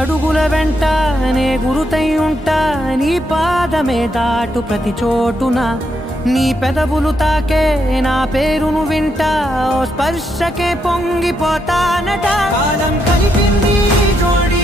అడుగుల వెంట నే గురుతై ఉంటా, నీ పాదమే దాటు ప్రతి చోటున, నీ పెదవులు తాకే నా పేరును వింటా, ఓ స్పర్శకే పొంగిపోతానట. కాలం కలిపింది జోడి